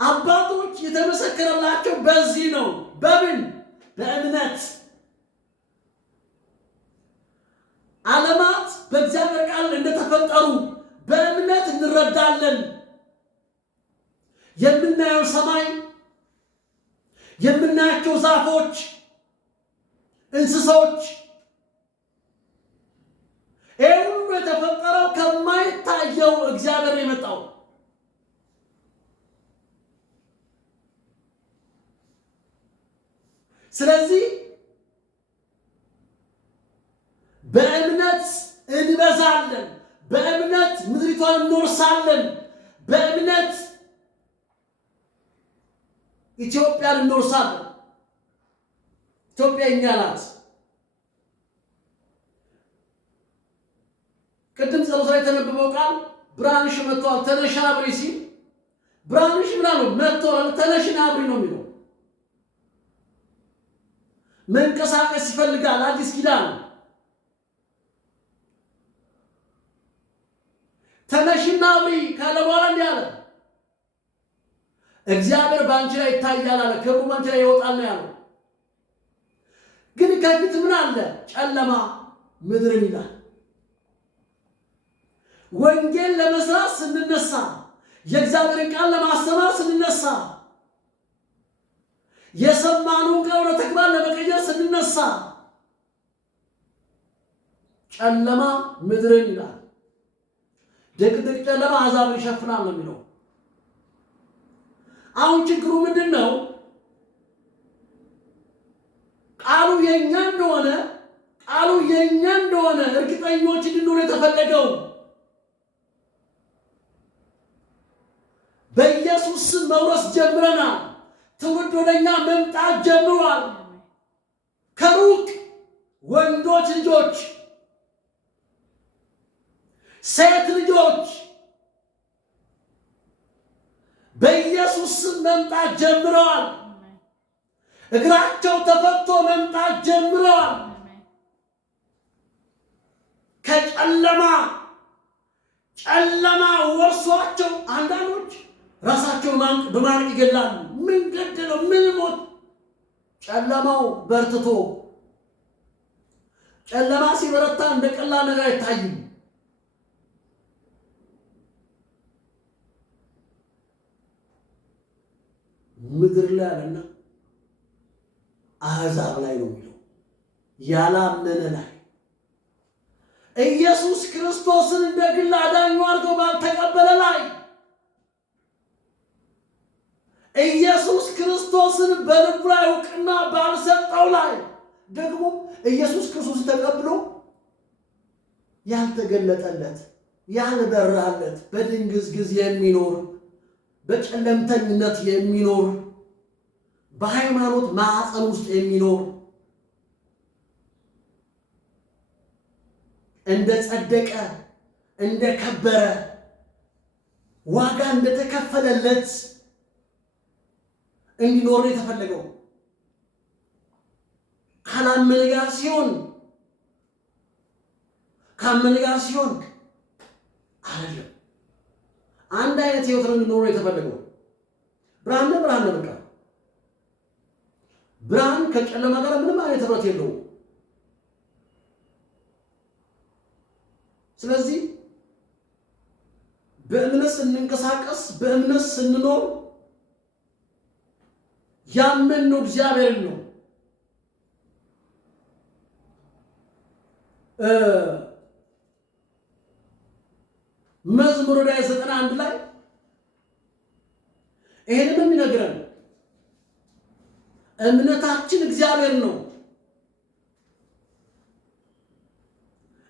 አባቶች የተመሰከረላቸው በዚህ ነው። በምን? በእምነት። ዓለማት በእግዚአብሔር ቃል እንደተፈጠሩ በእምነት እንረዳለን። የምናየው ሰማይ፣ የምናያቸው ዛፎች፣ እንስሶች፣ ይህ ሁሉ የተፈጠረው ከማይታየው እግዚአብሔር ነው የመጣው። ስለዚህ በእምነት እንበዛለን፣ በእምነት ምድሪቷን እንወርሳለን፣ በእምነት ኢትዮጵያን እንወርሳለን። ኢትዮጵያ እኛ ናት። ቅድም ጸሎት ላይ የተነበበው ቃል ብርሃንሽ መጥቷል ተነሽ አብሪ ሲል ብርሃንሽ ምን አለው? መጥቷል ተነሽና አብሪ ነው የሚለው። መንቀሳቀስ ይፈልጋል። አዲስ ኪዳን ተነሽና አብሪ ካለ በኋላ እንዲህ አለ፣ እግዚአብሔር በአንቺ ላይ ይታያል አለ፣ ክብሩ በአንቺ ላይ ይወጣል ነው ያለው። ግን ከፊት ምን አለ? ጨለማ ምድርን ይላል። ወንጌል ለመስራት ስንነሳ፣ የእግዚአብሔርን ቃል ለማስተማር ስንነሳ፣ የሰማነውን ቃል ወደ ተግባር ለመቀየር ስንነሳ ጨለማ ምድርን ይላል። ድቅድቅ ጨለማ አሕዛብን ይሸፍናል ነው የሚለው። አሁን ችግሩ ምንድን ነው? ቃሉ የኛ እንደሆነ እርግጠኞች እንድንሆን የተፈለገው በኢየሱስ ስም መውረስ ጀምረናል። ትውልድ ወደኛ መምጣት ጀምሯል። ከሩቅ ወንዶች ልጆች፣ ሴት ልጆች በኢየሱስ ስም መምጣት ጀምረዋል። እግራቸው ተፈቶ መምጣት ጀምረዋል። ከጨለማ ወርሷቸው አንዳንዶች ራሳቸው በማረቅ ይገላሉ። ምን ገደለው? ምን ሞት? ጨለማው በርትቶ። ጨለማ ሲበረታ እንደ ቀላል ነገር አይታይም። ምድር ላይ አለና አሕዛብ ላይ ነው የሚለው፣ ያላመነ ላይ ኢየሱስ ክርስቶስን እንደ ግል አዳኙ አድርገው ባልተቀበለ ላይ ኢየሱስ ክርስቶስን በልቡ ላይ እውቅና ባልሰጠው ላይ ደግሞ ኢየሱስ ክርስቶስን ተቀብሎ ያልተገለጠለት ያልበራለት በድንግዝግዝ የሚኖር በጨለምተኝነት የሚኖር በሃይማኖት ማዕፀን ውስጥ የሚኖር እንደ ጸደቀ እንደ ከበረ ዋጋ እንደተከፈለለት እንዲኖር የተፈለገው ካላመነ ጋር ሲሆን አይደለም። አንድ አይነት ህይወት ነው እንዲኖር የተፈለገው። ብርሃን በቃ ብርሃን ከጨለማ ጋር ምንም አይነት ህብረት የለውም። ስለዚህ በእምነት ስንንቀሳቀስ፣ በእምነት ስንኖር ያመንነው እግዚአብሔርን ነው። መዝሙር 91 ላይ ይሄንን የሚነግረን እምነታችን እግዚአብሔር ነው።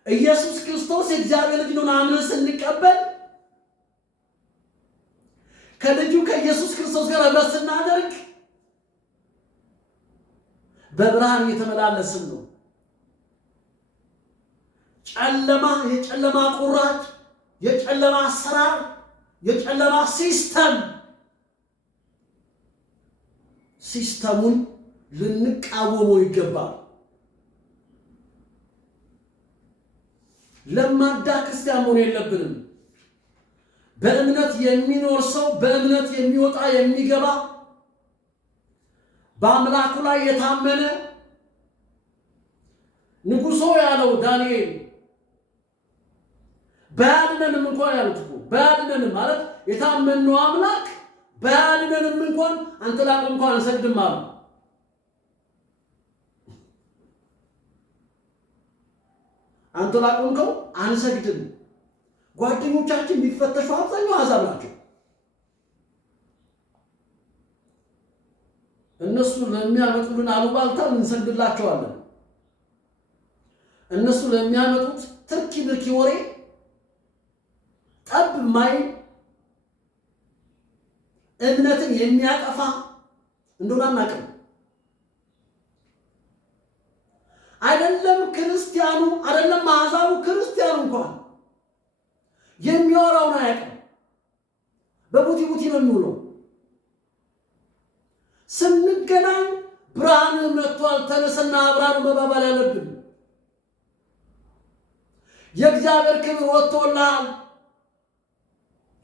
ኢየሱስ ክርስቶስ የእግዚአብሔር ልጅ ነው አምነን ስንቀበል ከልጁ ከኢየሱስ ክርስቶስ ጋር ህብረት ስናደርግ በብርሃን እየተመላለስን ነው። ጨለማ፣ የጨለማ ቁራጭ፣ የጨለማ አሰራር፣ የጨለማ ሲስተሙን ልንቃወመው ይገባል። ለማዳ ክርስቲያን መሆን የለብንም። በእምነት የሚኖር ሰው በእምነት የሚወጣ የሚገባ በአምላኩ ላይ የታመነ ንጉሶ ያለው ዳንኤል ባያድነንም እንኳን ያሉት እኮ ባያድነንም ማለት የታመነው አምላክ ባያድነንም እንኳን አንተ ላቁ እንኳን አንሰግድም አሉ። አንተ ላቁ እንኳን አንሰግድም። ጓደኞቻችን የሚፈተሹ አብዛኛው አሕዛብ ናቸው። እነሱ ለሚያመጡልን አሉባልታ እንሰግድላቸዋለን። እነሱ ለሚያመጡት ትርኪ ብርኪ ወሬ ጠብ ማይ እምነትን የሚያጠፋ እንደሆነ አናውቅም። አይደለም ክርስቲያኑ አይደለም አሕዛቡ ክርስቲያኑ እንኳን የሚያወራውን አያውቅም። በቡቲ ቡቲ ነው የሚውለው። ስንገናኝ ብርሃን መጥቷል ተነስና አብራን መባባል ያለብን። የእግዚአብሔር ክብር ወጥቶልሃል።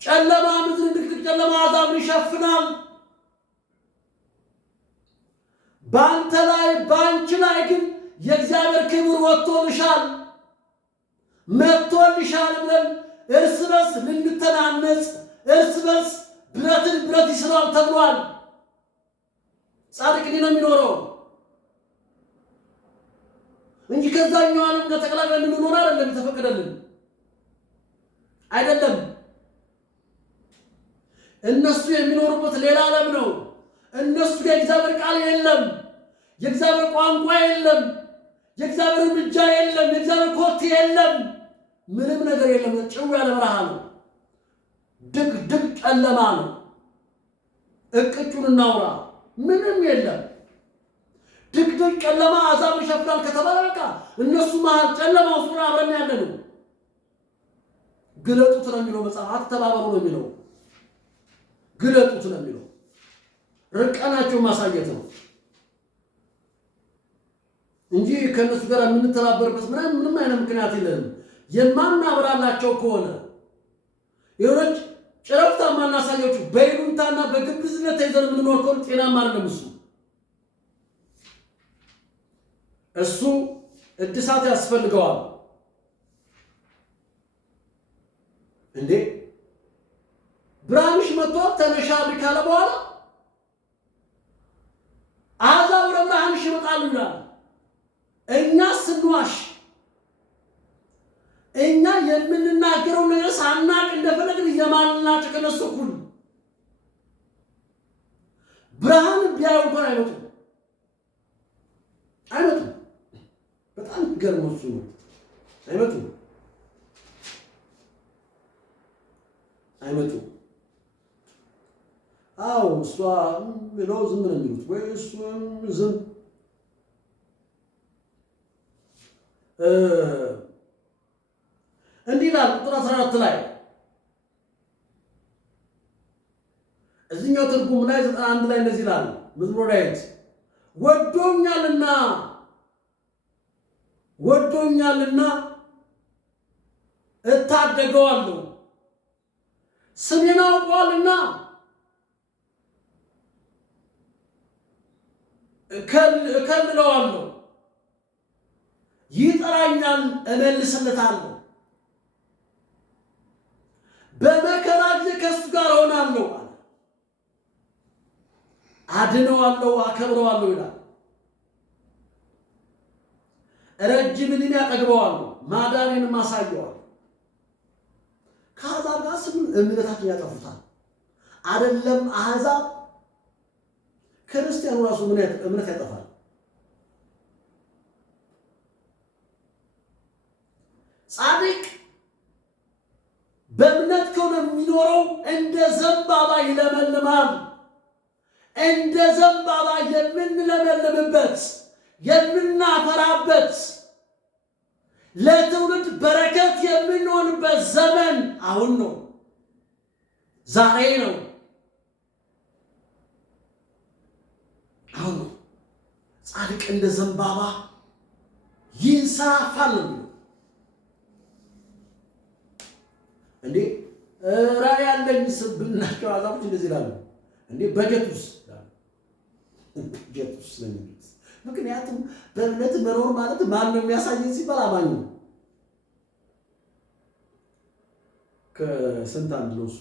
ጨለማ ምድርን ድቅድቅ ጨለማ አሕዛብን ይሸፍናል። በአንተ ላይ በአንቺ ላይ ግን የእግዚአብሔር ክብር ወጥቶልሻል መጥቶልሻል ብለን እርስ በርስ ልንተናነጽ እርስ በርስ ብረትን ብረት ይስራል ተብሏል። ጻድቅ ነው የሚኖረው እንጂ ከዛኛው ዓለም ጋር ተቀላቅለን ልንኖር አይደለም የተፈቀደልን አይደለም። እነሱ የሚኖሩበት ሌላ ዓለም ነው። እነሱ የእግዚአብሔር ቃል የለም፣ የእግዚአብሔር ቋንቋ የለም፣ የእግዚአብሔር እርምጃ የለም፣ የእግዚአብሔር ኮቴ የለም፣ ምንም ነገር የለም። ጭው ያለ በረሃ ነው። ድቅድቅ ጨለማ ነው። እቅጩን እናውራ ምንም የለም። ድቅድቅ ጨለማ አሕዛብ ይሸፍናል ከተባለ በቃ እነሱ መሃል ጨለማ ውስጥ አብረን ያለነው። ግለጡት ነው የሚለው መጽሐፍ፣ አትተባበሩ ነው የሚለው። ግለጡት ነው የሚለው። ርቀናቸው ማሳየት ነው እንጂ ከነሱ ጋር የምንተባበርበት ምንም አይነት ምክንያት የለንም። የማናብራላቸው ከሆነ የሆነች ጭረፍታ ማናሳያችሁ በይሉንታና በግብዝነት ተይዘን የምንኖር ከሆነ ጤናማ አይደለም። እሱ እድሳት ያስፈልገዋል እንዴ። ብርሃንሽ መጥቷል ተነሻ ካለ በኋላ አሕዛብ ወደ ብርሃንሽ ይመጣሉ ይላል። እኛ ስንዋሽ እኛ የምንናገረው ነገር ሳናቅ እንደፈለግን እየማልናቸው ከነሱ እኩል ብርሃን ቢያዩ እንኳን አይመጡም። በጣም ገርሞኝ እሱ ነው። አይመጡም። አዎ እሷ ነው ዝም ነው የሚሉት ወይ እሱም ዝም እንዲህ ይላል ቁጥር 14 ላይ እዚህኛው ትርጉም ላይ 91 ላይ እንደዚህ ይላል መዝሙረ ዳዊት ወዶኛልና እታደገዋለሁ፣ ስሜን አውቋልና እከልለዋለሁ፣ ይጠራኛል እመልስለታለሁ፣ በመከራ ጊዜ ከእሱ ጋር እሆናለሁ፣ አድነዋለሁ፣ አከብረዋለሁ ይላል። ረጅም ዕድሜ ያጠግበዋለሁ፣ ማዳኔንም አሳየዋለሁ። ከአሕዛብ ጋር ስሙን እምነታችን ያጠፉታል። አይደለም አሕዛብ ክርስቲያኑ ራሱ እምነት ያጠፋል። ጻድቅ በእምነት ከሆነ የሚኖረው እንደ ዘንባባ ይለመልማል። እንደ ዘንባባ የምንለመልምበት የምናፈራበት ለትውልድ በረከት የምንሆንበት ዘመን አሁን ነው፣ ዛሬ ነው፣ አሁን ነው። ጻድቅ እንደ ዘንባባ ይንሰራፋል ነው እንዴ። ራዕይ ያለኝ ብናቸው አዛቦች እንደዚህ ይላሉ እንዴ በጀቱስ ጀቱስ ለሚሉት ምክንያቱም በእምነት መኖር ማለት ማን ነው የሚያሳየን ሲባል አማኝ ነው። ከስንት አንድ ነው እሱ